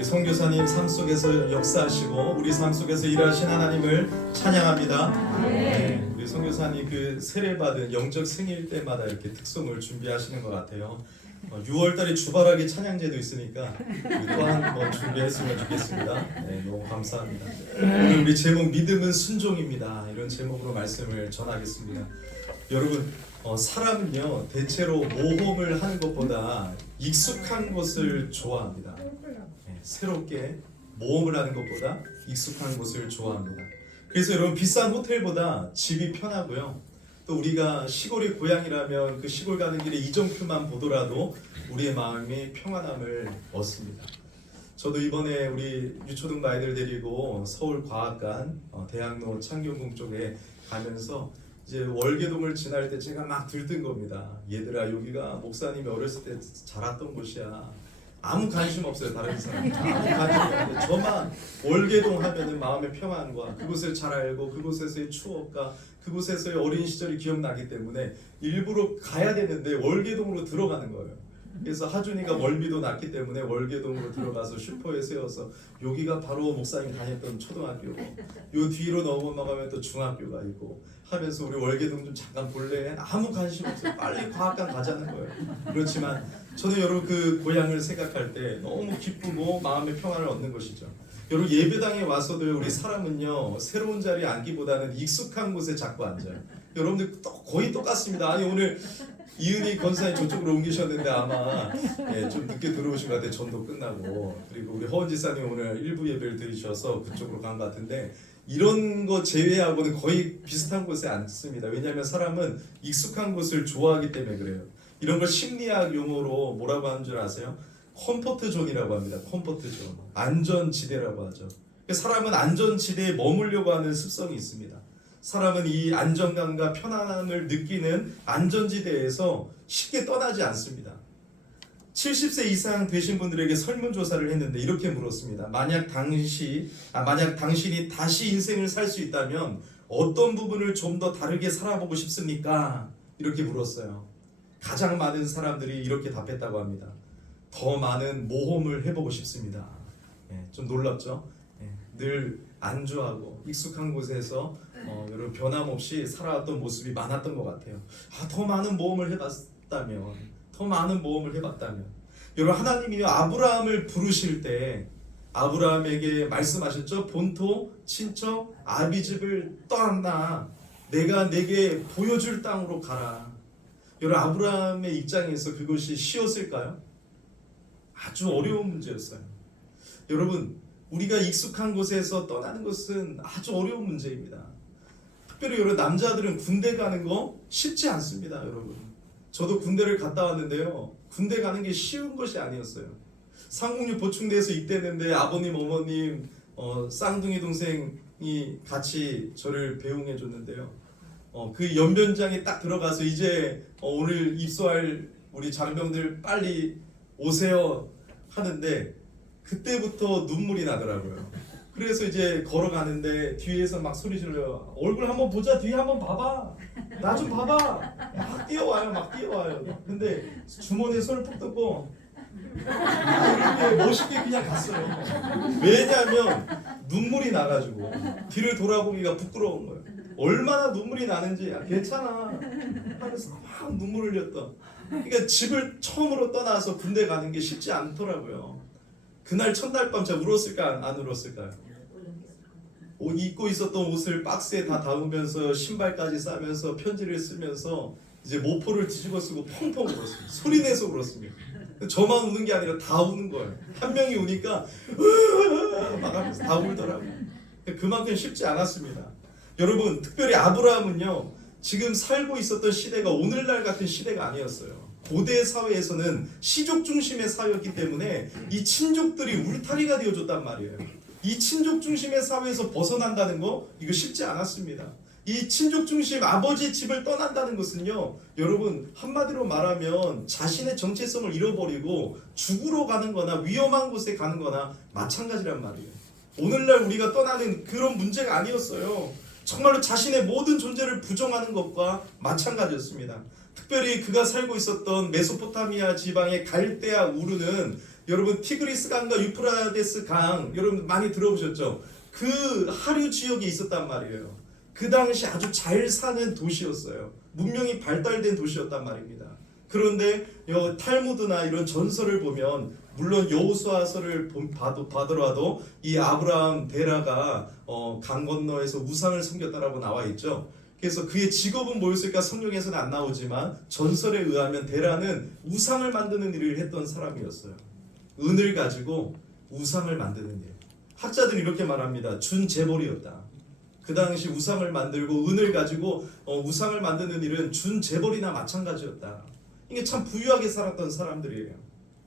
우리 선교사님 삶 속에서 역사하시고 우리 삶 속에서 일하신 하나님을 찬양합니다. 네, 우리 선교사님 그 세례받은 영적 생일 때마다 이렇게 특송을 준비하시는 것 같아요. 6월달에 주바라기 찬양제도 있으니까 또 한 번 준비했으면 좋겠습니다. 네, 너무 감사합니다. 우리 제목 믿음은 순종입니다. 이런 제목으로 말씀을 전하겠습니다. 여러분, 사람은요 대체로 모험을 하는 것보다 익숙한 것을 좋아합니다. 새롭게 모험을 하는 것보다 익숙한 곳을 좋아합니다. 그래서 여러분, 비싼 호텔보다 집이 편하고요. 또 우리가 시골이 고향이라면 그 시골 가는 길에 이정표만 보더라도 우리의 마음이 평안함을 얻습니다. 저도 이번에 우리 유초등 아이들 데리고 서울과학관 대학로 창경궁 쪽에 가면서 이제 월계동을 지날 때 제가 막 들뜬 겁니다. 얘들아, 여기가 목사님이 어렸을 때 자랐던 곳이야. 아무 관심 없어요. 다른 사람 아무 관심 없는데 저만 월계동 하면은 마음의 평안과 그곳을 잘 알고 그곳에서의 추억과 그곳에서의 어린 시절이 기억나기 때문에 일부러 가야 되는데 월계동으로 들어가는 거예요. 그래서 하준이가 멀미도 났기 때문에 월계동으로 들어가서 슈퍼에 세워서 여기가 바로 목사님 다녔던 초등학교고 요 뒤로 넘어가면 또 중학교가 있고 하면서 우리 월계동 좀 잠깐 볼래? 아무 관심 없어요. 빨리 과학관 가자는 거예요. 그렇지만 저는 여러분 그 고향을 생각할 때 너무 기쁘고 마음의 평안을 얻는 것이죠. 여러분, 예배당에 와서도 우리 사람은요 새로운 자리에 앉기보다는 익숙한 곳에 자꾸 앉아요. 여러분들 거의 똑같습니다. 아니, 오늘 이은희 권사님 저쪽으로 옮기셨는데 아마 좀 늦게 들어오신 것 같아요. 전도 끝나고. 그리고 우리 허원 지사님 오늘 일부 예배를 드리셔서 그쪽으로 간 것 같은데 이런 거 제외하고는 거의 비슷한 곳에 앉습니다. 왜냐하면 사람은 익숙한 곳을 좋아하기 때문에 그래요. 이런 걸 심리학 용어로 뭐라고 하는 줄 아세요? 컴포트 존이라고 합니다. 컴포트 존. 안전지대라고 하죠. 사람은 안전지대에 머물려고 하는 습성이 있습니다. 사람은 이 안정감과 편안함을 느끼는 안전지대에서 쉽게 떠나지 않습니다. 70세 이상 되신 분들에게 설문조사를 했는데 이렇게 물었습니다. 만약 당신이 다시 인생을 살 수 있다면 어떤 부분을 좀 더 다르게 살아보고 싶습니까? 이렇게 물었어요. 가장 많은 사람들이 이렇게 답했다고 합니다. 더 많은 모험을 해보고 싶습니다. 좀 놀랍죠? 늘 안주하고 익숙한 곳에서 여러분 변함없이 살아왔던 모습이 많았던 것 같아요. 더 많은 모험을 해봤다면 여러분, 하나님이 아브라함을 부르실 때 아브라함에게 말씀하셨죠. 본토, 친척, 아비집을 떠났나 내가 내게 보여줄 땅으로 가라. 여러분, 아브라함의 입장에서 그것이 쉬웠을까요? 아주 어려운 문제였어요. 여러분, 우리가 익숙한 곳에서 떠나는 것은 아주 어려운 문제입니다. 특별히 여러분, 남자들은 군대 가는 거 쉽지 않습니다. 여러분, 저도 군대를 갔다 왔는데요, 군대 가는 게 쉬운 것이 아니었어요. 상국육 보충대에서 입대했는데 아버님, 어머님, 쌍둥이 동생이 같이 저를 배웅해 줬는데요. 그 연변장에 딱 들어가서 이제 오늘 입소할 우리 장병들 빨리 오세요 하는데 그때부터 눈물이 나더라고요. 그래서 이제 걸어가는데 뒤에서 막 소리 질러요. 얼굴 한번 보자, 뒤에 한번 봐봐, 나 좀 봐봐. 막 뛰어와요. 근데 주머니에 손을 푹 넣고 이렇게 멋있게 그냥 갔어요. 왜냐하면 눈물이 나가지고 뒤를 돌아보기가 부끄러운 거예요. 얼마나 눈물이 나는지 괜찮아 하면서 막 눈물을 흘렸던. 그러니까 집을 처음으로 떠나서 군대 가는 게 쉽지 않더라고요. 그날 첫날 밤 제가 울었을까 안 울었을까요? 입고 있었던 옷을 박스에 다 담으면서 신발까지 싸면서 편지를 쓰면서 이제 모포를 뒤집어 쓰고 펑펑 울었습니다. 소리내서 울었습니다. 저만 우는 게 아니라 다 우는 거예요. 한 명이 우니까 막 하면서 다 울더라고요. 그만큼 쉽지 않았습니다. 여러분, 특별히 아브라함은요 지금 살고 있었던 시대가 오늘날 같은 시대가 아니었어요. 고대 사회에서는 시족 중심의 사회였기 때문에 이 친족들이 울타리가 되어줬단 말이에요. 이 친족 중심의 사회에서 벗어난다는 거 이거 쉽지 않았습니다. 이 친족 중심 아버지 집을 떠난다는 것은요, 여러분 한마디로 말하면 자신의 정체성을 잃어버리고 죽으러 가는 거나 위험한 곳에 가는 거나 마찬가지란 말이에요. 오늘날 우리가 떠나는 그런 문제가 아니었어요. 정말로 자신의 모든 존재를 부정하는 것과 마찬가지였습니다. 특별히 그가 살고 있었던 메소포타미아 지방의 갈대아 우르는 여러분 티그리스 강과 유프라데스 강 여러분 많이 들어보셨죠? 그 하류 지역에 있었단 말이에요. 그 당시 아주 잘 사는 도시였어요. 문명이 발달된 도시였단 말입니다. 그런데 탈무드나 이런 전설을 보면 물론 여호수아서를 봐더라도 이 아브라함 데라가 강 건너에서 우상을 섬겼다라고 나와 있죠. 그래서 그의 직업은 뭐였을까 성경에서는 안 나오지만 전설에 의하면 데라는 우상을 만드는 일을 했던 사람이었어요. 은을 가지고 우상을 만드는 일. 학자들이 이렇게 말합니다. 준재벌이었다. 그 당시 우상을 만들고 은을 가지고 우상을 만드는 일은 준재벌이나 마찬가지였다. 이게 참 부유하게 살았던 사람들이에요.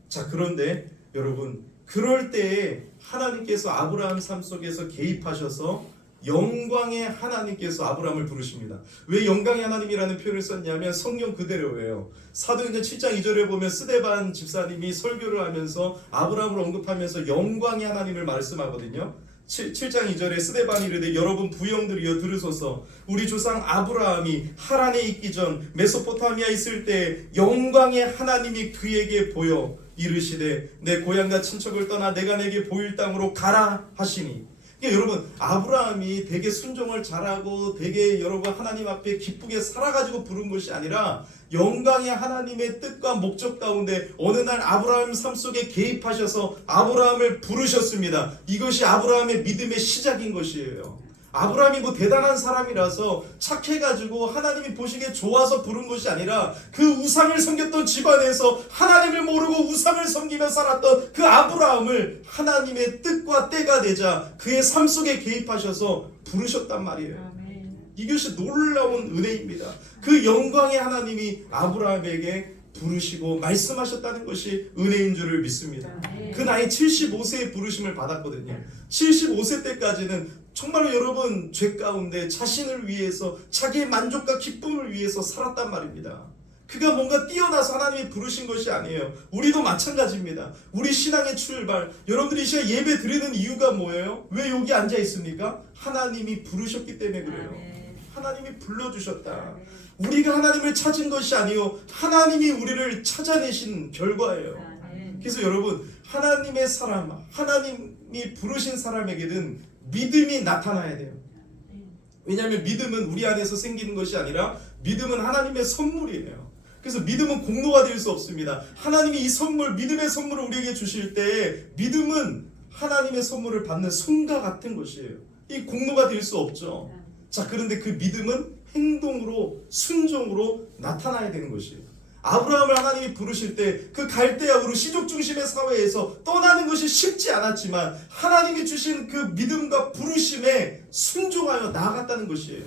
자, 그런데 여러분 그럴 때에 하나님께서 아브라함 삶 속에서 개입하셔서 영광의 하나님께서 아브라함을 부르십니다. 왜 영광의 하나님이라는 표현을 썼냐면 성경 그대로예요. 사도행전 7장 2절에 보면 스데반 집사님이 설교를 하면서 아브라함을 언급하면서 영광의 하나님을 말씀하거든요. 7장 2절에 스데반이 이르되 여러분 부형들이여 들으소서 우리 조상 아브라함이 하란에 있기 전 메소포타미아에 있을 때 영광의 하나님이 그에게 보여 이르시되 내 고향과 친척을 떠나 내가 내게 보일 땅으로 가라 하시니. 그러니까 여러분 아브라함이 되게 순종을 잘하고 되게 여러분 하나님 앞에 기쁘게 살아가지고 부른 것이 아니라 영광의 하나님의 뜻과 목적 가운데 어느 날 아브라함 삶 속에 개입하셔서 아브라함을 부르셨습니다. 이것이 아브라함의 믿음의 시작인 것이에요. 아브라함이 뭐 대단한 사람이라서 착해가지고 하나님이 보시기에 좋아서 부른 것이 아니라 그 우상을 섬겼던 집안에서 하나님을 모르고 우상을 섬기며 살았던 그 아브라함을 하나님의 뜻과 때가 되자 그의 삶 속에 개입하셔서 부르셨단 말이에요. 이것이 놀라운 은혜입니다. 그 영광의 하나님이 아브라함에게 부르시고 말씀하셨다는 것이 은혜인 줄을 믿습니다. 그 나이 75세의 부르심을 받았거든요. 75세 때까지는 정말로 여러분 죄 가운데 자신을 위해서 자기의 만족과 기쁨을 위해서 살았단 말입니다. 그가 뭔가 뛰어나서 하나님이 부르신 것이 아니에요. 우리도 마찬가지입니다. 우리 신앙의 출발, 여러분들이 이 시간 예배 드리는 이유가 뭐예요? 왜 여기 앉아 있습니까? 하나님이 부르셨기 때문에 그래요. 하나님이 불러주셨다. 우리가 하나님을 찾은 것이 아니요 하나님이 우리를 찾아내신 결과예요. 그래서 여러분 하나님의 사람, 하나님이 부르신 사람에게는 믿음이 나타나야 돼요. 왜냐하면 믿음은 우리 안에서 생기는 것이 아니라 믿음은 하나님의 선물이에요. 그래서 믿음은 공로가 될 수 없습니다. 하나님이 이 선물, 믿음의 선물을 우리에게 주실 때 믿음은 하나님의 선물을 받는 손과 같은 것이에요. 이 공로가 될 수 없죠. 자, 그런데 그 믿음은 행동으로 순종으로 나타나야 되는 것이에요. 아브라함을 하나님이 부르실 때 그 갈대아우르 시족 중심의 사회에서 떠나는 것이 쉽지 않았지만 하나님이 주신 그 믿음과 부르심에 순종하여 나아갔다는 것이에요.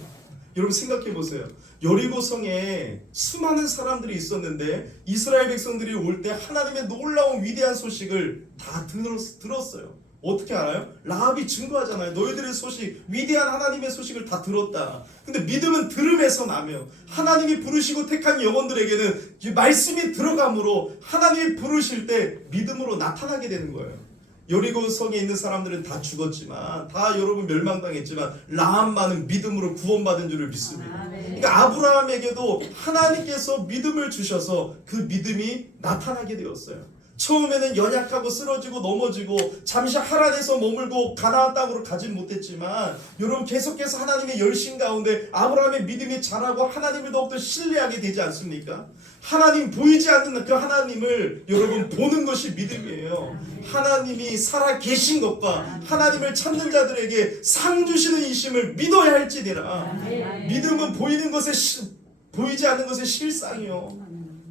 여러분 생각해 보세요. 여리고성에 수많은 사람들이 있었는데 이스라엘 백성들이 올 때 하나님의 놀라운 위대한 소식을 다 들었어요. 어떻게 알아요? 라합이 증거하잖아요. 너희들의 소식, 위대한 하나님의 소식을 다 들었다. 근데 믿음은 들음에서 나며 하나님이 부르시고 택한 영혼들에게는 이 말씀이 들어감으로 하나님이 부르실 때 믿음으로 나타나게 되는 거예요. 여리고성에 있는 사람들은 다 죽었지만 다 여러분 멸망당했지만 라합만은 믿음으로 구원받은 줄을 믿습니다. 그러니까 아브라함에게도 하나님께서 믿음을 주셔서 그 믿음이 나타나게 되었어요. 처음에는 연약하고 쓰러지고 넘어지고 잠시 하란에서 머물고 가나안 땅으로 가진 못했지만 여러분 계속해서 하나님의 열심 가운데 아브라함의 믿음이 자라고 하나님을 더욱더 신뢰하게 되지 않습니까? 하나님 보이지 않는 그 하나님을 여러분 보는 것이 믿음이에요. 하나님이 살아 계신 것과 하나님을 찾는 자들에게 상 주시는 이심을 믿어야 할지니라. 믿음은 보이지 않는 것의 실상이요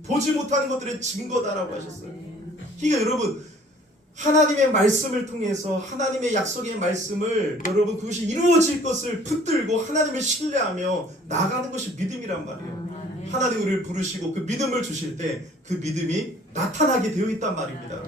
보지 못하는 것들의 증거다라고 하셨어요. 그러니까 여러분 하나님의 말씀을 통해서 하나님의 약속의 말씀을 여러분 그것이 이루어질 것을 붙들고 하나님을 신뢰하며 나가는 것이 믿음이란 말이에요. 하나님 우리를 부르시고 그 믿음을 주실 때 그 믿음이 나타나게 되어 있단 말입니다.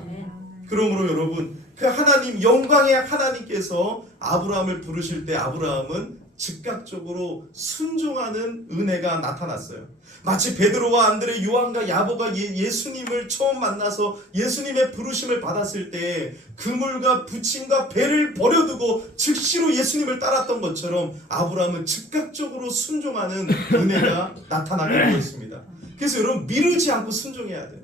그러므로 여러분 그 하나님 영광의 하나님께서 아브라함을 부르실 때 아브라함은 즉각적으로 순종하는 은혜가 나타났어요. 마치 베드로와 안드레, 요한과 야고보가 예수님을 처음 만나서 예수님의 부르심을 받았을 때 그물과 부침과 배를 버려두고 즉시로 예수님을 따랐던 것처럼 아브라함은 즉각적으로 순종하는 은혜가 나타나게 되었습니다. 그래서 여러분 미루지 않고 순종해야 돼요.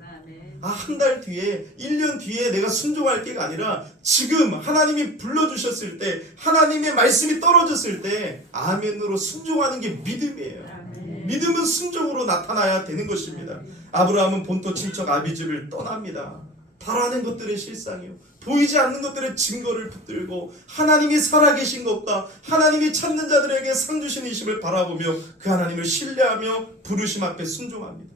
한 달 뒤에 1년 뒤에 내가 순종할 게가 아니라 지금 하나님이 불러주셨을 때 하나님의 말씀이 떨어졌을 때 아멘으로 순종하는 게 믿음이에요. 믿음은 순종으로 나타나야 되는 것입니다. 아브라함은 본토 친척 아비집을 떠납니다. 바라는 것들의 실상이요, 보이지 않는 것들의 증거를 붙들고 하나님이 살아계신 것과 하나님이 찾는 자들에게 상 주시니심을 바라보며 그 하나님을 신뢰하며 부르심 앞에 순종합니다.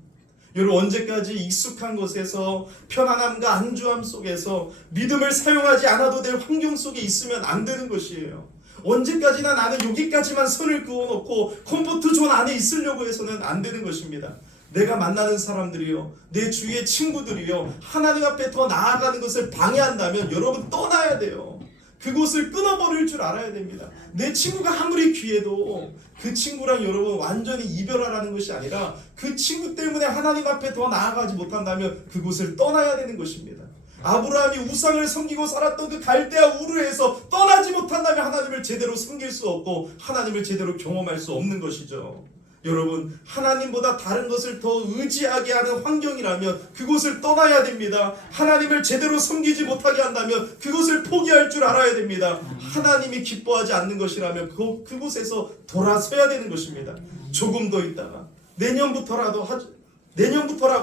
여러분, 언제까지 익숙한 것에서 편안함과 안주함 속에서 믿음을 사용하지 않아도 될 환경 속에 있으면 안 되는 것이에요. 언제까지나 나는 여기까지만 선을 그어놓고 컴포트 존 안에 있으려고 해서는 안 되는 것입니다. 내가 만나는 사람들이요, 내 주위의 친구들이요, 하나님 앞에 더 나아가는 것을 방해한다면 여러분 떠나야 돼요. 그곳을 끊어버릴 줄 알아야 됩니다. 내 친구가 아무리 귀해도 그 친구랑 여러분 완전히 이별하라는 것이 아니라 그 친구 때문에 하나님 앞에 더 나아가지 못한다면 그곳을 떠나야 되는 것입니다. 아브라함이 우상을 섬기고 살았던 그 갈대아 우르에서 떠나지 못한다면 하나님을 제대로 섬길 수 없고 하나님을 제대로 경험할 수 없는 것이죠. 여러분, 하나님보다 다른 것을 더 의지하게 하는 환경이라면 그곳을 떠나야 됩니다. 하나님을 제대로 섬기지 못하게 한다면 그곳을 포기할 줄 알아야 됩니다. 하나님이 기뻐하지 않는 것이라면 그곳에서 돌아서야 되는 것입니다. 조금 더 있다가 내년부터라고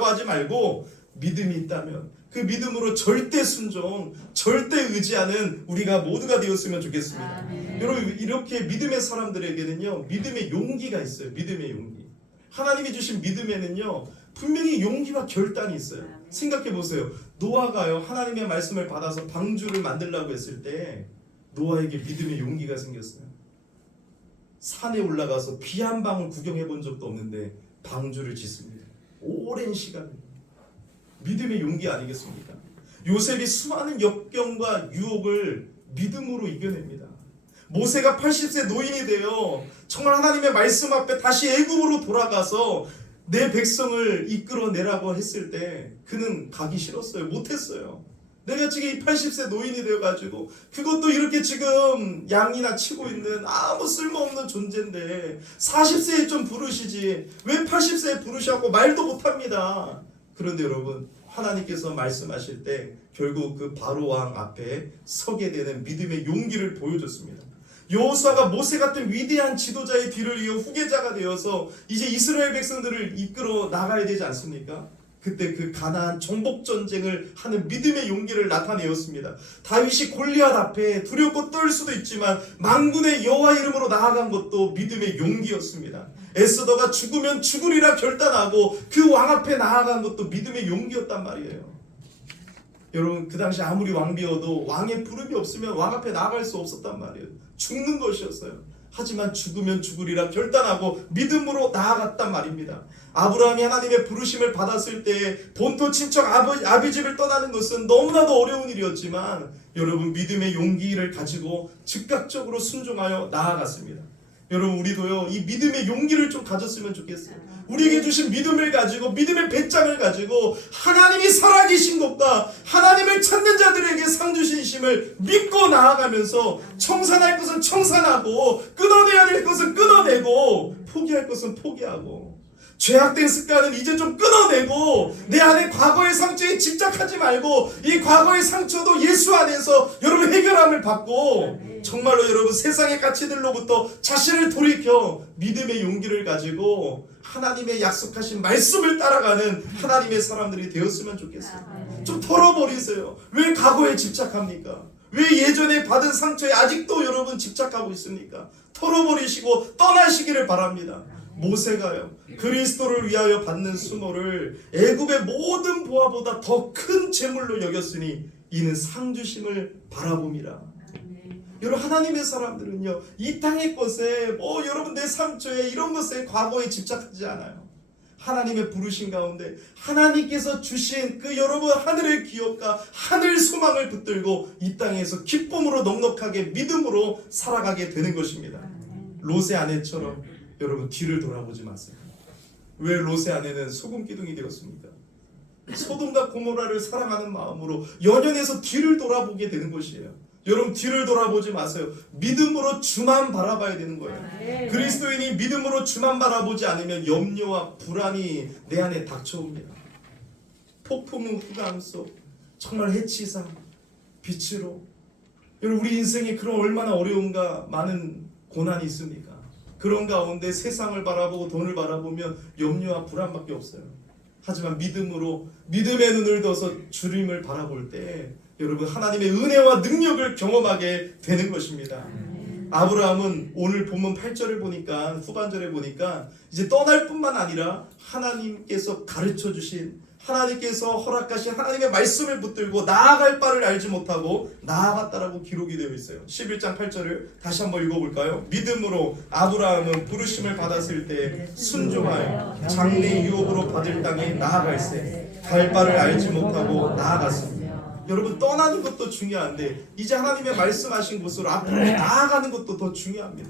하지 말고 믿음이 있다면 그 믿음으로 절대 순종, 절대 의지하는 우리가 모두가 되었으면 좋겠습니다. 여러분, 이렇게 믿음의 사람들에게는요, 믿음의 용기가 있어요. 믿음의 용기. 하나님이 주신 믿음에는요, 분명히 용기와 결단이 있어요. 생각해 보세요. 노아가요, 하나님의 말씀을 받아서 방주를 만들려고 했을 때 노아에게 믿음의 용기가 생겼어요. 산에 올라가서 비 한 방울 구경해 본 적도 없는데 방주를 짓습니다. 오랜 시간. 믿음의 용기 아니겠습니까? 요셉이 수많은 역경과 유혹을 믿음으로 이겨냅니다. 모세가 80세 노인이 되어 정말 하나님의 말씀 앞에 다시 애굽으로 돌아가서 내 백성을 이끌어내라고 했을 때 그는 가기 싫었어요. 못했어요. 내가 지금 80세 노인이 되어가지고 그것도 이렇게 지금 양이나 치고 있는 아무 쓸모없는 존재인데 40세에 좀 부르시지 왜 80세에 부르시고 말도 못합니다. 그런데 여러분, 하나님께서 말씀하실 때 결국 그 바로 왕 앞에 서게 되는 믿음의 용기를 보여줬습니다. 여호수아가 모세 같은 위대한 지도자의 뒤를 이어 후계자가 되어서 이제 이스라엘 백성들을 이끌어 나가야 되지 않습니까? 그때 그 가나안 정복 전쟁을 하는 믿음의 용기를 나타내었습니다. 다윗이 골리앗 앞에 두렵고 떨 수도 있지만 만군의 여호와 이름으로 나아간 것도 믿음의 용기였습니다. 에스더가 죽으면 죽으리라 결단하고 그 왕 앞에 나아간 것도 믿음의 용기였단 말이에요. 여러분, 그 당시 아무리 왕비여도 왕의 부름이 없으면 왕 앞에 나아갈 수 없었단 말이에요. 죽는 것이었어요. 하지만 죽으면 죽으리라 결단하고 믿음으로 나아갔단 말입니다. 아브라함이 하나님의 부르심을 받았을 때 본토 친척 아비집을 떠나는 것은 너무나도 어려운 일이었지만 여러분, 믿음의 용기를 가지고 즉각적으로 순종하여 나아갔습니다. 여러분, 우리도요, 이 믿음의 용기를 좀 가졌으면 좋겠어요. 우리에게 주신 믿음을 가지고, 믿음의 배짱을 가지고 하나님이 살아계신 것과 하나님을 찾는 자들에게 상 주시심을 믿고 나아가면서 청산할 것은 청산하고 끊어내야 될 것은 끊어내고 포기할 것은 포기하고 죄악된 습관은 이제 좀 끊어내고 내 안에 과거의 상처에 집착하지 말고 이 과거의 상처도 예수 안에서 여러분 해결함을 받고 정말로 여러분 세상의 가치들로부터 자신을 돌이켜 믿음의 용기를 가지고 하나님의 약속하신 말씀을 따라가는 하나님의 사람들이 되었으면 좋겠어요. 좀 털어버리세요. 왜 과거에 집착합니까? 왜 예전에 받은 상처에 아직도 여러분 집착하고 있습니까? 털어버리시고 떠나시기를 바랍니다. 모세가요, 그리스도를 위하여 받는 수모를 애굽의 모든 보화보다 더 큰 재물로 여겼으니 이는 상 주심을 바라봄이라. 여러분, 하나님의 사람들은요, 이 땅의 것에 여러분 내 상처에 이런 것에 과거에 집착하지 않아요. 하나님의 부르신 가운데 하나님께서 주신 그 여러분 하늘의 기업과 하늘 소망을 붙들고 이 땅에서 기쁨으로 넉넉하게 믿음으로 살아가게 되는 것입니다. 롯의 아내처럼 여러분 뒤를 돌아보지 마세요. 왜 롯의 아내는 소금 기둥이 되었습니까? 소돔과 고모라를 사랑하는 마음으로 연연해서 뒤를 돌아보게 되는 것이에요. 여러분 뒤를 돌아보지 마세요. 믿음으로 주만 바라봐야 되는 거예요. 그리스도인이 믿음으로 주만 바라보지 않으면 염려와 불안이 내 안에 닥쳐옵니다. 폭풍 후감 속 정말 해치상 빛으로 여러분 우리 인생에 그런 얼마나 어려움과 많은 고난이 있습니까? 그런 가운데 세상을 바라보고 돈을 바라보면 염려와 불안밖에 없어요. 하지만 믿음으로 믿음의 눈을 둬서 주님을 바라볼 때 여러분 하나님의 은혜와 능력을 경험하게 되는 것입니다. 아브라함은 오늘 본문 8절을 보니까 후반절에 보니까 이제 떠날 뿐만 아니라 하나님께서 가르쳐 주신 하나님께서 허락하신 하나님의 말씀을 붙들고 나아갈 바를 알지 못하고 나아갔다라고 기록이 되어 있어요. 11장 8절을 다시 한번 읽어볼까요? 믿음으로 아브라함은 부르심을 받았을 때 순종하여 장래 유업으로 받을 땅에 나아갈세 갈 바를 알지 못하고 나아갔습니다. 여러분 떠나는 것도 중요한데 이제 하나님의 말씀하신 곳으로 앞으로 나아가는 것도 더 중요합니다.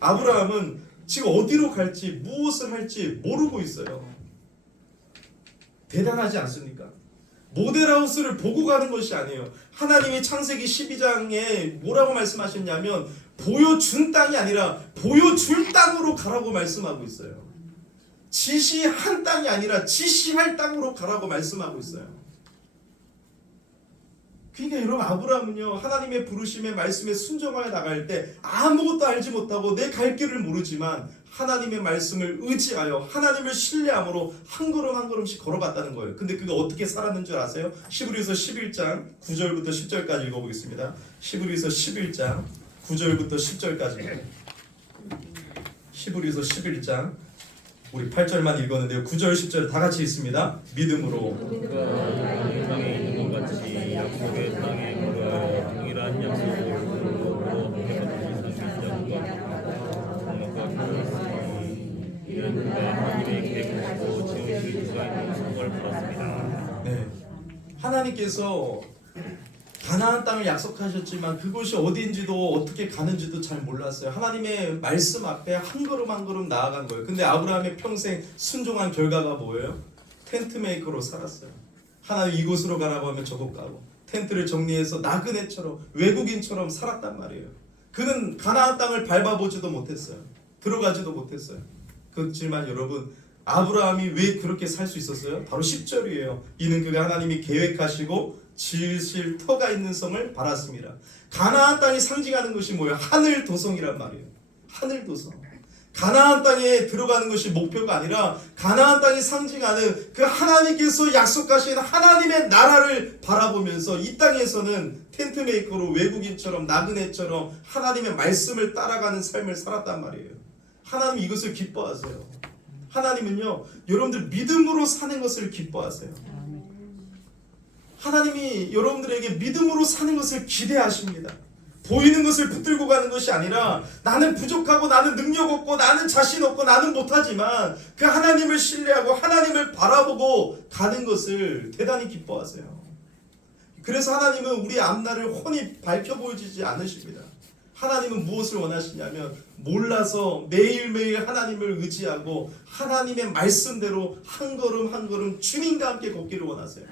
아브라함은 지금 어디로 갈지 무엇을 할지 모르고 있어요. 대단하지 않습니까? 모델하우스를 보고 가는 것이 아니에요. 하나님이 창세기 12장에 뭐라고 말씀하셨냐면 보여준 땅이 아니라 보여줄 땅으로 가라고 말씀하고 있어요. 지시한 땅이 아니라 지시할 땅으로 가라고 말씀하고 있어요. 그러니까 여러분 아브라함은요 하나님의 부르심의 말씀에 순종하여 나갈 때 아무것도 알지 못하고 내 갈 길을 모르지만 하나님의 말씀을 의지하여 하나님을 신뢰함으로 한 걸음 한 걸음씩 걸어갔다는 거예요. 근데 그가 어떻게 살았는 줄 아세요? 히브리서 11장 9절부터 10절까지 읽어보겠습니다. 히브리서 11장 9절부터 10절까지 히브리서 11장 우리 8절만 읽었는데요. 9절 10절 다 같이 읽습니다. 믿음으로 땅에 있는 것 같이 약속의 땅에 걸어야 동일한 약속을 이런 그가 하나님의 계획하시고 지으실 수가 있는 걸 받았습니다. 네, 하나님께서 가나안 땅을 약속하셨지만 그곳이 어디인지도 어떻게 가는지도 잘 몰랐어요. 하나님의 말씀 앞에 한 걸음 한 걸음 나아간 거예요. 근데 아브라함의 평생 순종한 결과가 뭐예요? 텐트 메이커로 살았어요. 하나님 이곳으로 가라고 하면 저곳 가고 텐트를 정리해서 나그네처럼 외국인처럼 살았단 말이에요. 그는 가나안 땅을 밟아보지도 못했어요. 들어가지도 못했어요. 그렇지만 여러분 아브라함이 왜 그렇게 살 수 있었어요? 바로 10절이에요. 이는 그가 하나님이 계획하시고 지으실 터가 있는 성을 바랐습니다. 가나안 땅이 상징하는 것이 뭐예요? 하늘 도성이란 말이에요. 하늘 도성. 가나안 땅에 들어가는 것이 목표가 아니라 가나안 땅이 상징하는 그 하나님께서 약속하신 하나님의 나라를 바라보면서 이 땅에서는 텐트 메이커로 외국인처럼 나그네처럼 하나님의 말씀을 따라가는 삶을 살았단 말이에요. 하나님 이것을 기뻐하세요. 하나님은요 여러분들 믿음으로 사는 것을 기뻐하세요. 하나님이 여러분들에게 믿음으로 사는 것을 기대하십니다. 보이는 것을 붙들고 가는 것이 아니라 나는 부족하고 나는 능력 없고 나는 자신 없고 나는 못하지만 그 하나님을 신뢰하고 하나님을 바라보고 가는 것을 대단히 기뻐하세요. 그래서 하나님은 우리 앞날을 훤히 밝혀 보여주지 않으십니다. 하나님은 무엇을 원하시냐면 몰라서 매일매일 하나님을 의지하고 하나님의 말씀대로 한 걸음 한 걸음 주님과 함께 걷기를 원하세요.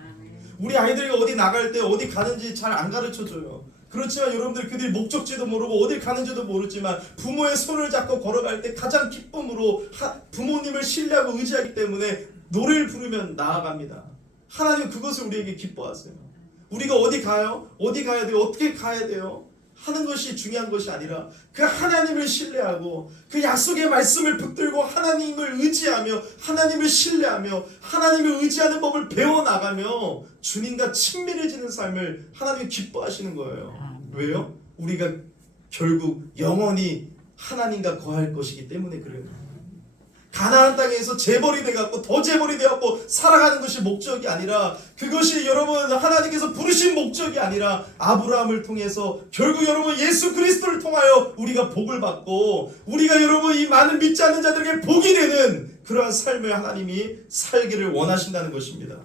우리 아이들이 어디 나갈 때 어디 가는지 잘 안 가르쳐줘요. 그렇지만 여러분들 그들이 목적지도 모르고 어딜 가는지도 모르지만 부모의 손을 잡고 걸어갈 때 가장 기쁨으로 부모님을 신뢰하고 의지하기 때문에 노래를 부르면 나아갑니다. 하나님 그것을 우리에게 기뻐하세요. 우리가 어디 가요? 어디 가야 돼요? 어떻게 가야 돼요? 하는 것이 중요한 것이 아니라 그 하나님을 신뢰하고 그 약속의 말씀을 붙들고 하나님을 의지하며 하나님을 신뢰하며 하나님을 의지하는 법을 배워나가며 주님과 친밀해지는 삶을 하나님이 기뻐하시는 거예요. 왜요? 우리가 결국 영원히 하나님과 거할 것이기 때문에 그래요. 가나안 땅에서 재벌이 돼갖고 더 재벌이 돼갖고 살아가는 것이 목적이 아니라 그것이 여러분 하나님께서 부르신 목적이 아니라 아브라함을 통해서 결국 여러분 예수 그리스도를 통하여 우리가 복을 받고 우리가 여러분 이 많은 믿지 않는 자들에게 복이 되는 그러한 삶을 하나님이 살기를 원하신다는 것입니다.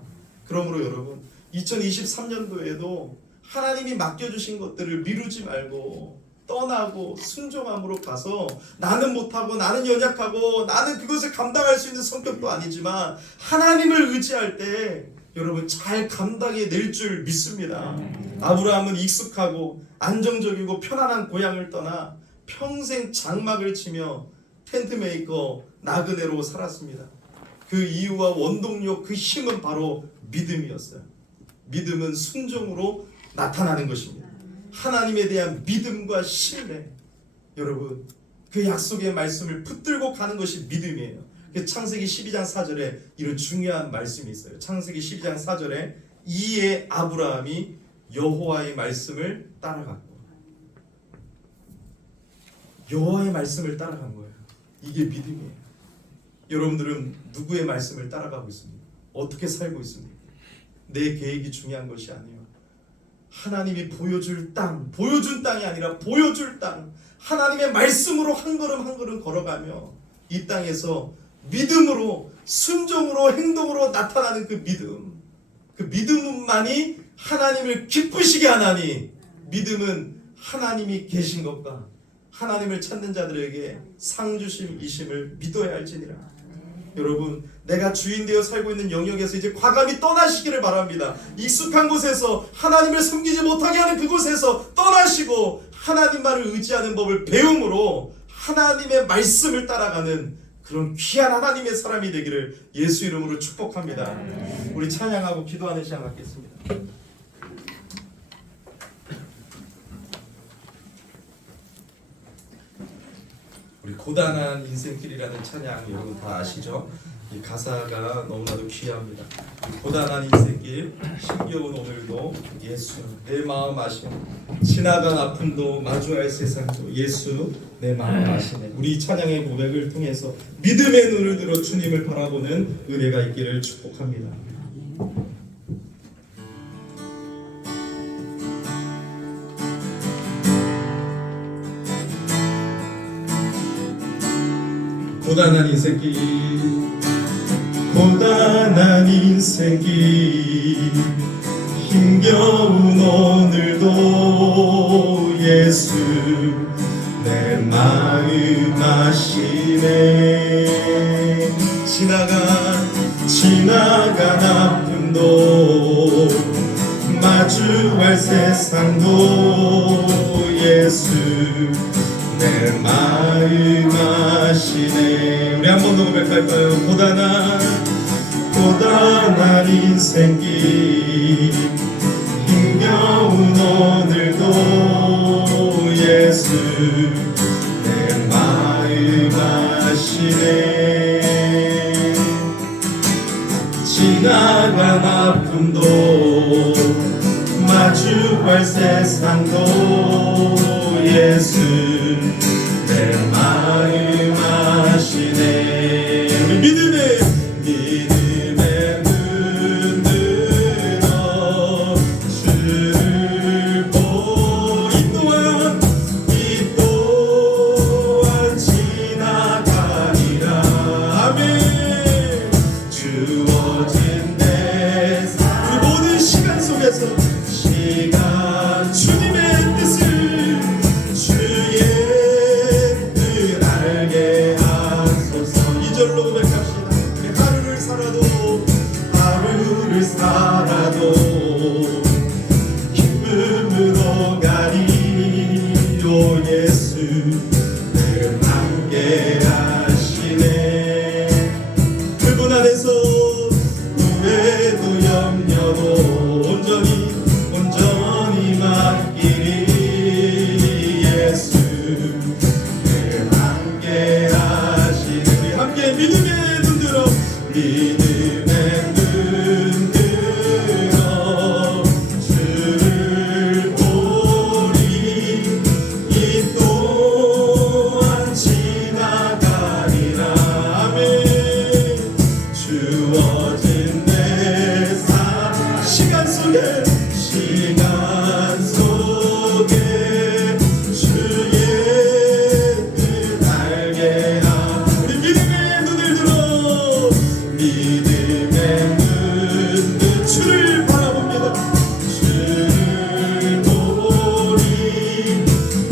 그러므로 여러분 2023년도에도 하나님이 맡겨주신 것들을 미루지 말고 떠나고 순종함으로 가서 나는 못하고 나는 연약하고 나는 그것을 감당할 수 있는 성격도 아니지만 하나님을 의지할 때 여러분 잘 감당해낼 줄 믿습니다. 아브라함은 익숙하고 안정적이고 편안한 고향을 떠나 평생 장막을 치며 텐트메이커 나그네로 살았습니다. 그 이유와 원동력, 그 힘은 바로 믿음이었어요. 믿음은 순종으로 나타나는 것입니다. 하나님에 대한 믿음과 신뢰. 여러분 그 약속의 말씀을 붙들고 가는 것이 믿음이에요. 창세기 12장 4절에 이런 중요한 말씀이 있어요. 창세기 12장 4절에 이에 아브라함이 여호와의 말씀을 따라갔고, 여호와의 말씀을 따라간 거예요. 이게 믿음이에요. 여러분들은 누구의 말씀을 따라가고 있습니까? 어떻게 살고 있습니까? 내 계획이 중요한 것이 아니에요. 하나님이 보여줄 땅, 보여준 땅이 아니라 보여줄 땅, 하나님의 말씀으로 한 걸음 한 걸음 걸어가며 이 땅에서 믿음으로, 순종으로, 행동으로 나타나는 그 믿음, 그 믿음만이 하나님을 기쁘시게 하나니, 믿음은 하나님이 계신 것과 하나님을 찾는 자들에게 상주심이심을 믿어야 할지니라. 여러분, 내가 주인 되어 살고 있는 영역에서 이제 과감히 떠나시기를 바랍니다. 익숙한 곳에서 하나님을 섬기지 못하게 하는 그곳에서 떠나시고 하나님만을 의지하는 법을 배움으로 하나님의 말씀을 따라가는 그런 귀한 하나님의 사람이 되기를 예수 이름으로 축복합니다. 우리 찬양하고 기도하는 시간 갖겠습니다. 우리 고단한 인생길이라는 찬양 여러분 다 아시죠? 이 가사가 너무나도 귀합니다. 고단한 인생길 힘겨운 오늘도 예수 내 마음 아시네. 지나간 아픔도 마주할 세상도 예수 내 마음 아시네. 우리 찬양의 고백을 통해서 믿음의 눈을 들어 주님을 바라보는 은혜가 있기를 축복합니다. 고단한 인생길, 고단한 인생길, 힘겨운 오늘도 예수 내 마음 아시네. 지나간 아픔도 마주할 세상도 예수 내 마음 아시네. 우리 한 번 더 고백할까요? 고단한 인생길, 힘겨운 오늘도 예수 내 마음 아시네. 지나간 아픔도 마주할 세상도 예수 내 마음 아시네. 우리 믿음의 눈 들어 주를 보고 이 또한 지나가리라. 아멘. 주어진 내 그 모든 시간 속에서 주님의 뜻을 주의 뜻 알게 하소서. 2절로 고백합시다. 하루를 살아도 기쁨으로 가리요 예수 늘 함께 하시네. 그분 안에서 후회도 염려도 온전히 맡기리 예수 늘 함께 하시네. 우리 함께 믿음의 눈 들어 주를 보리 이 또한 지나가리라. 아멘. 주어진 내 시간 속에 주의 뜻 알게 우리 믿음의 눈을 들어 믿음의 눈 주를 바라봅니다. 주를 보리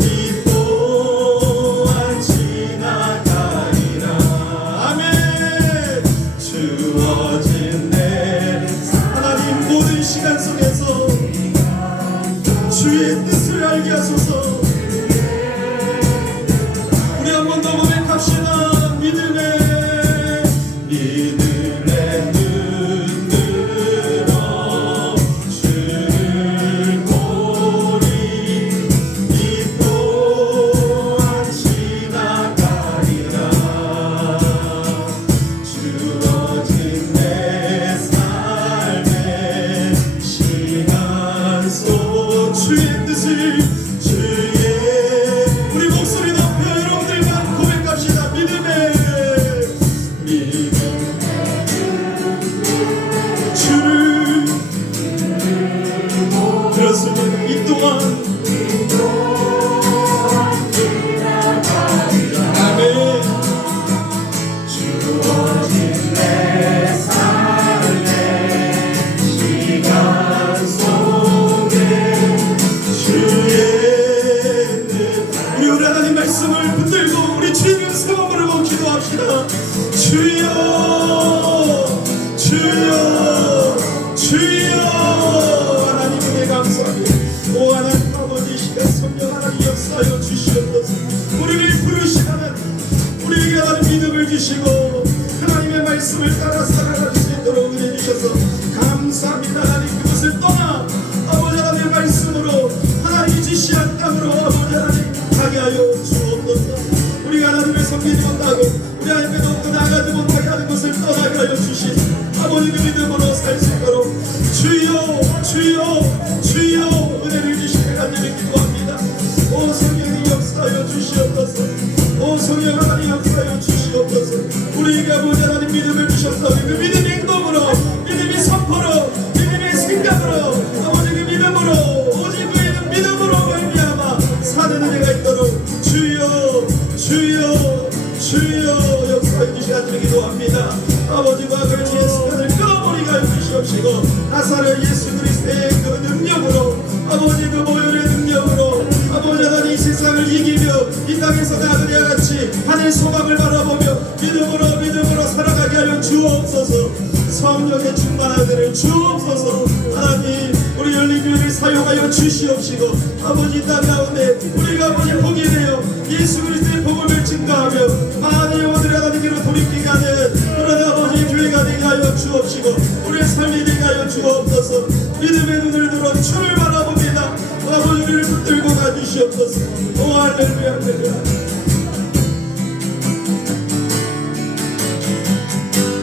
이 또한 지나가리라. 아멘. 주어진 내 하나님 열게 하소서. 우리 한 번 더 고백합시다. 믿음의 눈 들어 주를 보리. 이 또한 지나가리라. 주어진 내 삶의 시간 속 주의 뜻을 우리 목소리 높여 여러분들과 고백합시다. 믿음의 주를 들었으면 이 또한 아멘. 주어진 내 삶의 시간 속에 주의 뜻. 우리 하나님 말씀을 붙들고 우리 주님 세움을 보고 기도합시다. 주여 주여 주여. 하나님 은혜 감사합니다. 오 하나님 아버지 시간 성령 하나님 역사하여 주시옵소서. 우리를 부르시는 우리에게 하나님 믿음을 주시고 하나님의 말씀을 따라 살아갈 수 있도록 은혜 주셔서 감사합니다. 하나님 그것을 떠나 아버지 하나님의 말씀으로 하나님이 지시한 땅으로 아버지 하나님 가게 하여 주옵소서. 우리가 하나님을 섬기지 못하고 우리 하나님께 더욱더 나아가지 못하게 하는 것을 떠나게 하여 주시니 아버지 그 믿음으로 살 수 있도록 주여 주여 주여 은혜를 주시길 간절히 기도합니다. 오 성령님 역사하여 주시옵소서. 오 성령 하나님 역사하여 주시옵소서. 우리에게 아버지 하나님 믿음을 주셔서 그 믿음의 행동으로 믿음의 선포로 믿음의 생각으로 아버지 그 믿음으로 오직 그 믿음으로 말미암아 사는 은혜가 있도록 주여 주여 주여 역사해 주시 간절히 기도합니다. 아버지와 그 예수를 끊어버리게 하여 주시옵시고 나사렛 예수 그리스도의 그 능력으로 아버지 그 보혈의 능력으로 아버지 하나님 이 세상을 이기며 이 땅에서 나그네 같이 하늘 소망을 바라보며 믿음으로 살아가게 하여 주옵소서. 성령의 충만한 은혜를 주옵소서. 하나님 우리 열린교회를 사용하여 주시옵시고 아버지 이 땅 가운데 우리가 아버지 복이 되어 예수 그리스도의 복음을 증거하며 많은 영혼들이 하나님께로 돌이키게 하는 그런 아버지 교회가 되게 하여 주옵시고 우리의 삶이 되게 하여 주옵소서. 믿음의 눈을 들어 주를 바라봅니다. 아버지 우리를 붙들고 가주시옵소서. 오 할렐루야 할렐루야.